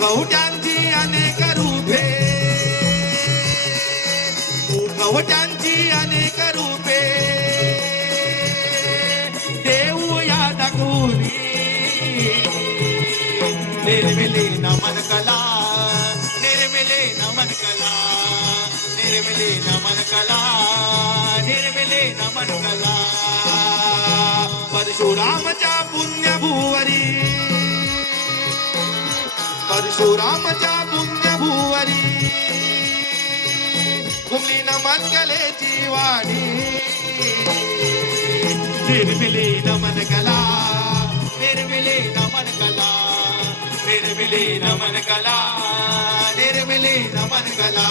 कवट्यांची अनेक रूपे. कवट्यांची अनेक रूपे. देऊया दाखवली नमन कला. निर्मिले नमन कला. निर्मिले नमन कला. निर्मिले नमन कला. परशुरामच्या पुण्यभुवरी. పరశురామజా పుణ్యభూవని కుమిలిన మన్కలే జీవాణి. నిర్మిలీన మనకలా నిర్మిలీన మనకలా నిర్మిలీన మనకలా నిర్మిలీన మనకలా